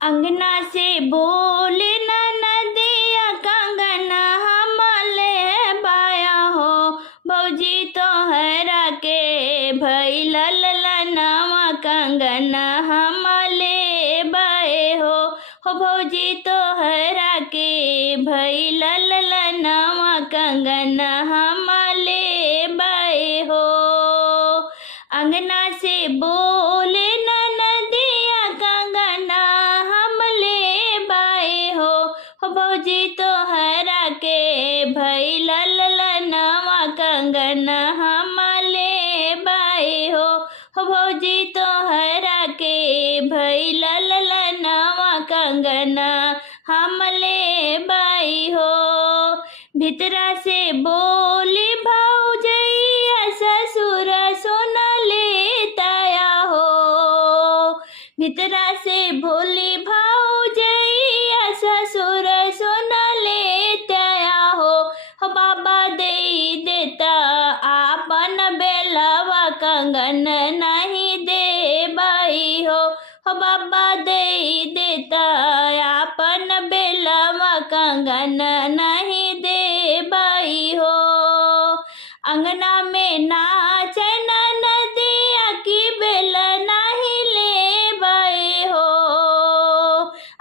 अंगना से बोले नदिया कंगना हम ले बाया हो। भौजी तोहरा के भइल ललनवा कंगना हम ले बाए हो। भौजी तोहरा के भइल ललनवा कंगना हम ले बाए हो। अंगना से बोले नदिया कंगना हम ले बाए हो। भौजी तोहरा के भइल ललनवा कंगना हम ले बाए हो। भौजी तोहरा के भइल ललनवा कंगना हम ले बाई हो। भितरा से बोली भौजैया ससुर सोना लेताया हो। भितरा से बोली भौजैया ससुर सोना लेताया हो। बाबा दे देता आपन बेलवा कंगन नहीं दे बाई हो। बाबा दे देता आपन बेलवा कंगन नहीं दे बाई हो। अंगना में नाचे नदिया की बेल नहीं ले बाई हो।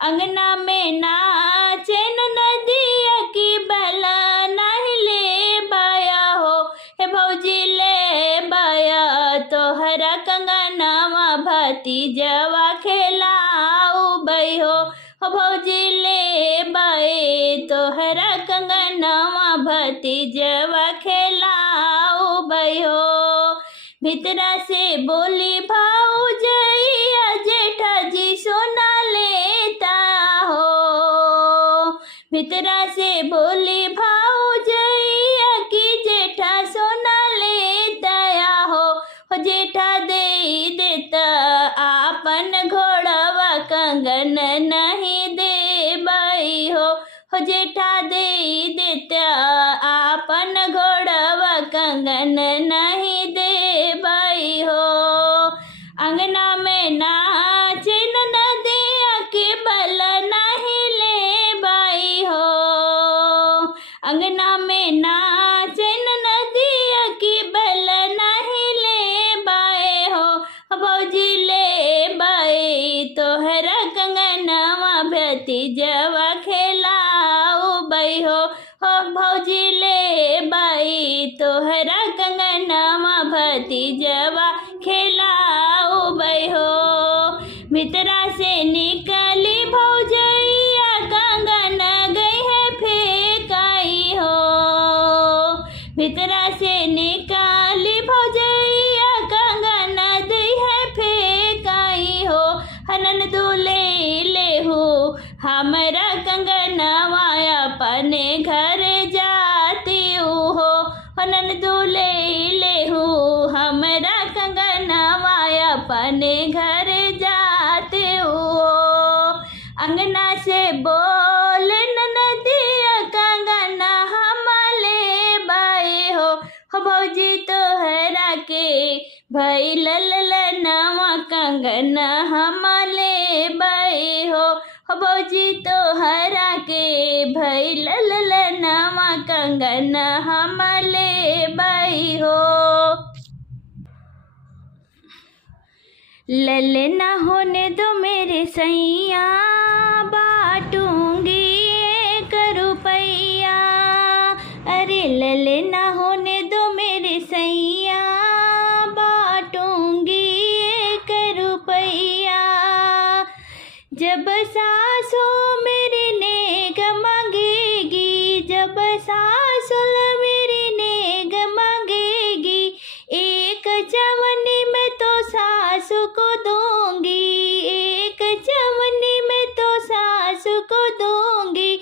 अंगना में नाचे नदिया की बेल नहीं ले बाया हो। हे भौजी ले बाया तोहरा कंगनवा भतीजवा खेलाऊ बई हो। भौजी ले बाए तोहरा कंगनवा भतीजवा खेलाऊ बई हो। भितरा से बोली भौजैया जेठा जी सोना लेता हो। भितरा से बोली भौजैया की जेठा सोना लेता हो। जेठा दे देता आपन घोड़वा कंगन नहीं दे बाई हो। जेठा दे देता आपन घोड़वा कंगन नहीं दे बाई हो। अंगना में नाचे नदिया के बल नहीं ले बाई हो। अंगना में नाचे नदिया की बल नहीं ले बाए हो। भौजी ले बाए तोहरा कंगनवा भतीजवा खेलाऊ बई हो। भौजी ले बाई तोहरा कंगनवा भतीजवा खेलाऊ बई हो। भितरा से निकली भौजैया कंगन गई है फेंकाई हो। भितरा से निकाली भौजैया कंगन गई है फेंकाई हो। हनन दूले ले हो हमरा कंगनवा अपने घर जाती हो। हनन दूले ले हो हमरा कंगनवा अपने घर जाते हो। अंगना से बोल नदिया कंगना हम ले बाए हो। भौजी तोहरा के भइल ललनवा कंगना हम ले बाए हो। भौजी तोहरा के भइल ललनवा कंगना हम ले बाई हो। ललना होने दो मेरे सैया बाटूंगी 1 रुपैया। अरे ललना होने दो मेरे सैया बाटूंगी 1 रुपैया। जब सासू मेरी नेक मांगेगी, जब सासू मेरी नेक मांगेगी, 1 चवन्नी में तो सासू को दूंगी, 1 चवन्नी में तो सासू को दूंगी।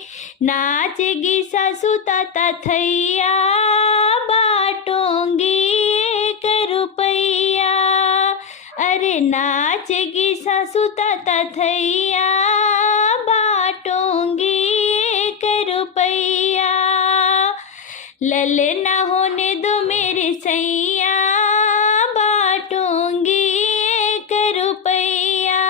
नाचेगी सासू ताता थैया बाटूंगी 1 रुपैया। अरे नाचेगी सासू ताता थैया बाटूंगी 1 रुपैया। ललना होने दो मेरे सैया बाटूंगी 1 रुपैया।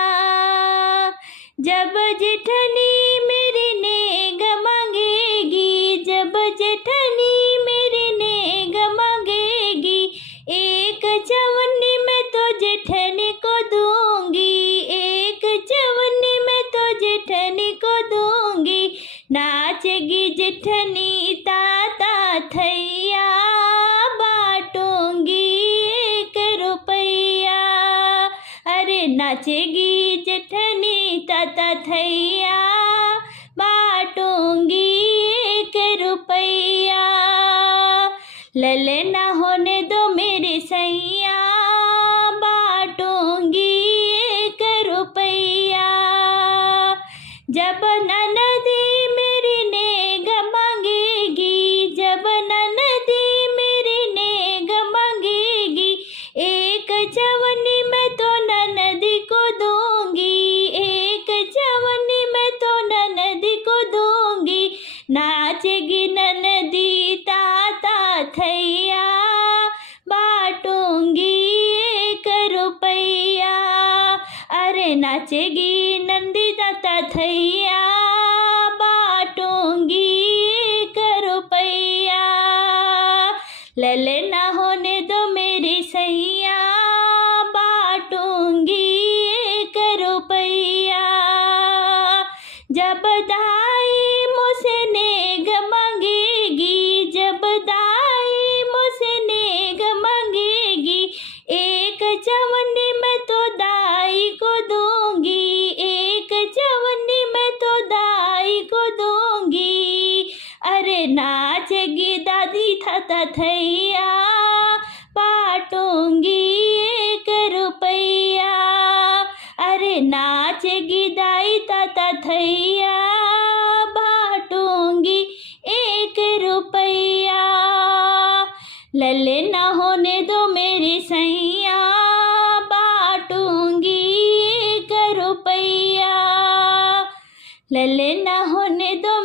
जब जब जेठनी मेरी नेग मांगेगी, जब जेठनी मेरी नेग मांगेगी, एक चवन्नी मैं तो जेठनी को दूंगी, एक चवन्नी मैं तो जेठनी को दूंगी। नाचेगी जेठनी ताता थैया, बाटूंगी 1 रुपया। अरे नाचेगी जेठनी ताता थैया, बाटूंगी 1 रुपया। लले ना होने दो मेरे सैया, बाटूंगी 1 रुपया। जब ननदी मेरी नेग मांगेगी, जब ननदी मेरी नेग मांगेगी, एक चवन्नी मैं तो ननदी को दूंगी, एक चवन्नी मैं तो ननदी को दूंगी। नाचेगी ननदी ताता थैया, बाटूंगी 1 रुपया। अरे नाचेगी नंदी ताता थैया, बाटूंगी 1 रुपया। लले ना होने दो मेरी सैया, बाटूंगी 1 रुपया। जब दाई मुझसे नेग मांगेगी, जब दाई मुझसे नेग मांगेगी, एक चवन्नी मैं तो दाई को दूंगी, एक चवन्नी मैं तो दाई को दूंगी। अरे नाचेगी दादी ताता थैया, बाटूंगी 1 रुपया। अरे नाचेगी दाई ताता थैया, बाटूंगी 1 रुपया। लले ना होने दो मेरी सैया, बाटूंगी 1 रुपया। लले ना होने दो